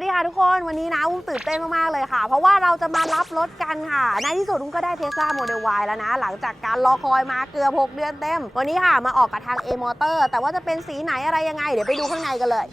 สดีค่ะทุกคนวันนี้นะอุ้มตื่นเต้นมากๆเลยค่ะ เพราะว่าเราจะมารับรถกันค่ะ ในที่สุดอุ้มก็ได้เทสลาโมเดล Y แล้วนะ หลังจากการรอคอยมาเกือบ6เดือนเต็ม วันนี้ค่ะมาออกกับทาง A Motor แต่ว่าจะเป็นสีไหนอะไรยังไง เดี๋ยวไปดูข้างในกันเลย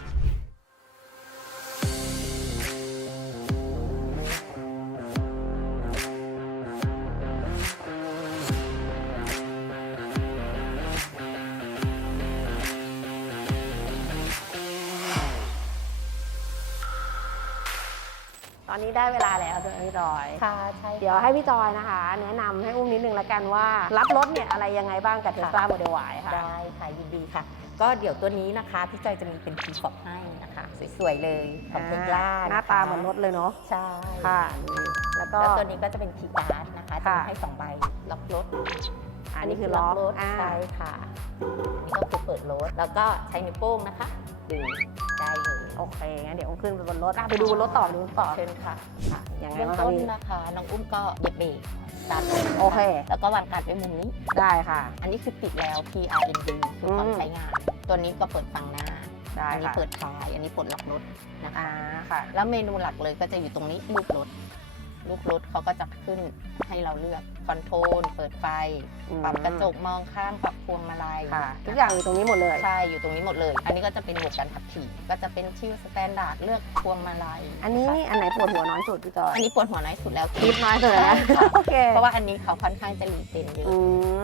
ตอนนี้ได้เวลาแล้วใช่ไหมพี่จอย ค่ะใช่เดี๋ยวให้พี่จอยนะคะ แนะนำให้อุ้มนิดนึงละกันว่า รับรถเนี่ยอะไรยังไงบ้างกับเทสลาโมเดล Y ค่ะ ได้ค่ะยินดีค่ะ ก็เดี๋ยวตัวนี้นะคะ พี่จอยจะมีเป็นทีฟอกให้นะคะ สวยๆเลยของเทสลาหน้าตาเหมือนรถเลยเนาะใช่ค่ะ แล้วก็แล้วตัวนี้ก็จะเป็นคีย์การ์ดนะคะจะค่ะมีให้สองใบล็อกรถ อันนี้คือล็อกรถอ่าใช่ค่ะอันนี่ก็คือเปิดรถแล้วก็ใช้นิ้วโป้งนะคะดึงได้เลยโอเคงั้นเดี๋ยวอุ้มขึ้นไปบนรถอะไปดูบนรถต่อดูต่อเชิญค่ะค่ะยังไงเบื้องบ้างคะต้นพี่นะคะน้องอุ้มก็เหยียบเบรกสตาร์ทรถโอเค แล้วก็วางการดไว้มุมนี้ได้ค่ะ อันนี้คือปิดแล้ว PRND คือความอืมใช้งาน ตัวนี้ก็เปิดฟังหน้าได้อันี้ค่ะเปิดท้ายอันนี้ปลดล็อกรถนะคะอ่าค่ะ แล้วเมนูหลักเลยก็จะอยู่ตรงนี้ลูกรถ ลูกรถเขาก็จะขึ้นให้เราเลือกคอนโทรลเปิดไฟอืมปรับกระจกมองข้างปรับพวงมาลัยค่ะนะคะทุกอย่างอยู่ตรงนี้หมดเลย ใช่อยู่ตรงนี้หมดเลย อันนี้ก็จะเป็นโหมดการขับขี่ก็จะเป็นชิลสแตนดาร์ดเลือกพวงมาลัยอันนี้นี่อันไหนปวดหัวน้อยสุดพี่จอยอันนี้ปวดหัวน้อยสุดแล้วคลิปน้อยสุดเลยนะใช่ค่ะโอเคเพราะว่าอันนี้เขาค่อนข้างจะรีเทนเยอื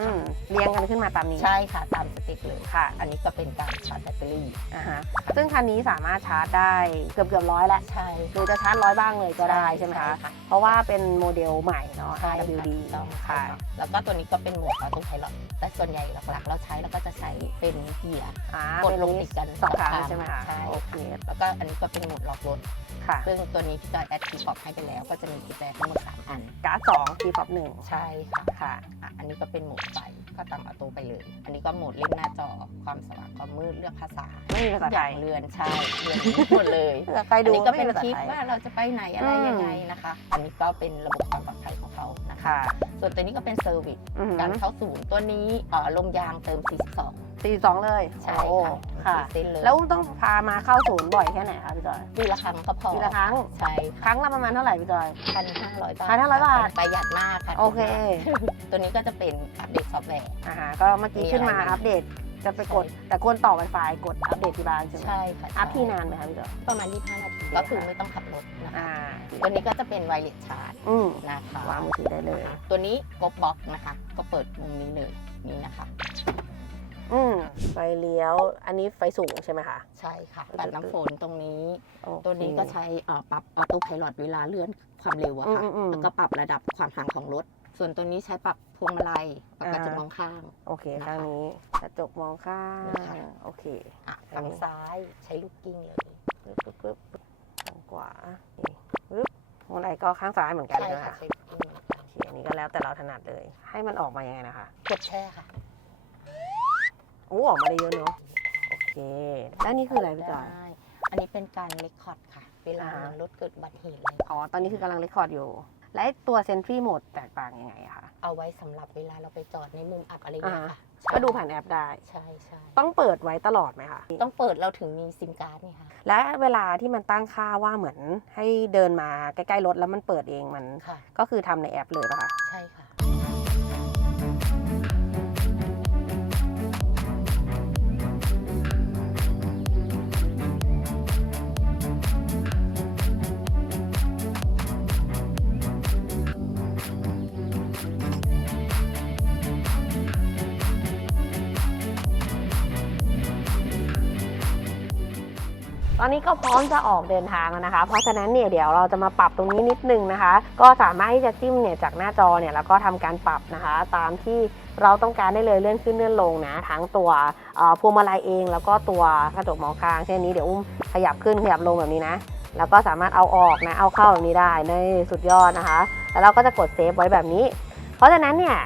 อะมเรียงกันขึ้นมาตามนี้ใช่ค่ะตามสเต็ปเลยค่ะ อันนี้ก็เป็นการชาร์จแบตเตอรี่อ่าฮะซึ่งคันนี้สามารถชาร์จได้เกือบเกือบร้อยแล้วใช่หรือจะชาร์จร้อยบ้างเลยก็ได้ใช่ไหมคะเพราะว่าเป็นโมเดลใหม่เนาะใช่ RWD ค่ะต้องค่ะค่ะ แล้วก็ตัวนี้ก็เป็นโหมดออโต้ไพลอตแต่ส่วนใหญ่หลักๆ เราใช้แล้วก็จะใช้เป็นเกียร์อ่ากดเป็นลลงงติติดดกันสองครั้งสองครั้งใช่ไหมคะใช่โอเคแล้วก็อันนี้ก็เป็นโหมดล็อกรถค่ะ ซึ่งตัวนี้พี่จอยแอดคีย์ปอบให้ไปแล้ว ก็จะมีกุญแจทั้งหมด3อัน การ์ดสองทีฟอบหนึ่งใช่ค่ะค่ะอะอันนี้ก็เป็นโหมดไฟก็ตามออโต้ไปเลย อันนี้ก็โหมดเล่นหน้าจอความสว่างความมืดเลือกภาษาไม่มีภาษาอไทย่างยเรือนใช่เรือนหมดเลยเผื่อใครอันดูนี้ก็ไม่เป็นมีภาษาคลิปไทยว่าเราจะไปไหนอะไรอืมยังไงนะคะ อันนี้ก็เป็นระบบความปลอดภัยของเขานะคะค่ะส่วนตัวนี้ก็เป็นเซอร์วิสอือหือ การเข้าศูนย์ตัวนี้เอ่อลมยางเติม 42สี่สองเลยใช่โอ้ค่ะค่ะ สี่เส้นเลยแล้วอุ้มต้องพามาเข้าศูนย์บ่อยแค่ไหนคะพี่จอยปีละครั้งก็พอปีละครั้ง ใช่ครั้งละประมาณเท่าไหร่พี่จอย พันห้าร้อยบาท1,500บาท ประหยัดมากค่ะโอเค ตัวนี้ก็จะเป็นอัปเดตซอฟต์แวร์ อ่าฮะก็เมื่อกี้ขึ้นมาอัปเดต จะไปกด แต่ควรต่อ Wi-Fi กดอัปเดตที่บ้านใช่ไหมใช่ค่ะอัพที่นานไหมคะพี่จอยประมาณ 25 นาทีก็คือไม่ต้องขับรถนะคะ อ่าตัวนี้ก็จะเป็นไวเลสชาร์จอืมนะคะวางมือถือได้เลย ตัวนี้กบบ็อกนะคะ ก็เปิดมุมนี้เลยนี่นะคะ อืมไฟเลี้ยว อันนี้ไฟสูงใช่ไหมคะใช่ค่ะปัดน้ำฝนตรงนี้ โอเค ตัวนี้ก็ใช้เอ่อปรับออโต้ไพลอตเวลาเลื่อนความเร็วอะค่ะ อืมอืมอืม แล้วก็ปรับระดับความห่างของรถ ส่วนตัวนี้ใช้ปรับพวงมาลัยปรับกระจกอ่ามมองข้าง โอเคนะคะ ข้างนี้กระจกมองข้างนะคะโอเค อะอันฝั่งนี้ซ้ายใช้ลูกกิ้งเลยปึ๊บปึ๊บปึ๊บทางขวานี่ปึ๊บตรงไหนก็ข้างซ้ายเหมือนกันใช่ใช่ไหมค่ะคะใช้ลูกกิ้งเหมือนกันโอเคอันนี้ก็แล้วแต่เราถนัดเลย ให้มันออกมายังไงนะคะกดแช่ค่ะโอ้ออกมาได้เยอะเนาะโอเค แล้วนี่คืออะไรพี่จอยได้อันนี้เป็นการเลคคอร์ดค่ะ เวลาอ่าฮะรถเกิดอุบัติเหตุเลยอ๋อตอนนี้คือกำลังเรคคอร์ดอยู่ และไอ้ตัวเซนทรีโหมดแตกต่างยังไงอะคะเอาไว้สำหรับเวลาเราไปจอดในมุมอับอะไรอย่างเงี้ยอ่าค่ะก็ดูผ่านแอปได้ ใช่ใช่ต้องเปิดไว้ตลอดไหมคะ ต้องเปิดเราถึงมีซิมการ์ดนี่ค่ะ และเวลาที่มันตั้งค่าว่าเหมือนให้เดินมาใกล้ๆรถแล้วมันเปิดเองมัน ค่ะ ก็คือทำในแอปเลยป่ะคะ ใช่ค่ะ ตอนนี้ก็พร้อมจะออกเดินทางแล้วนะคะ เพราะฉะนั้นเนี่ยเดี๋ยวเราจะมาปรับตรงนี้นิดนึงนะคะ ก็สามารถที่จะจิ้มเนี่ยจากหน้าจอเนี่ยแล้วก็ทำการปรับนะคะ ตามที่เราต้องการได้เลยเลื่อนขึ้นเลื่อนลงนะ ทั้งตัวพวงมาลัยเอง แล้วก็ตัวกระจกมองข้างเช่นนี้เดี๋ยวอุ้มขยับขึ้นขยับลงแบบนี้นะ แล้วก็สามารถเอาออกนะเอาเข้าแบบนี้ได้ในสุดยอดนะคะ แล้วเราก็จะกดเซฟไว้แบบนี้ เพราะฉะนั้นเนี่ย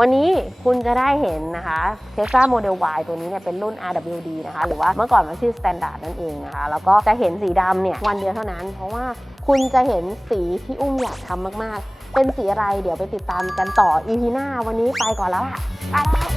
วันนี้คุณจะได้เห็นนะคะ Tesla Model Y ตัวนี้เนี่ยเป็นรุ่น RWD นะคะ หรือว่าเมื่อก่อนมันชื่อ Standard นั่นเองนะคะ แล้วก็จะเห็นสีดำเนี่ยวันเดียวเท่านั้น เพราะว่าคุณจะเห็นสีที่อุ้มอยากทำมาก ๆ เป็นสีอะไรเดี๋ยวไปติดตามกันต่อ EP หน้าวันนี้ไปก่อนแล้วล่ะไปแล้ว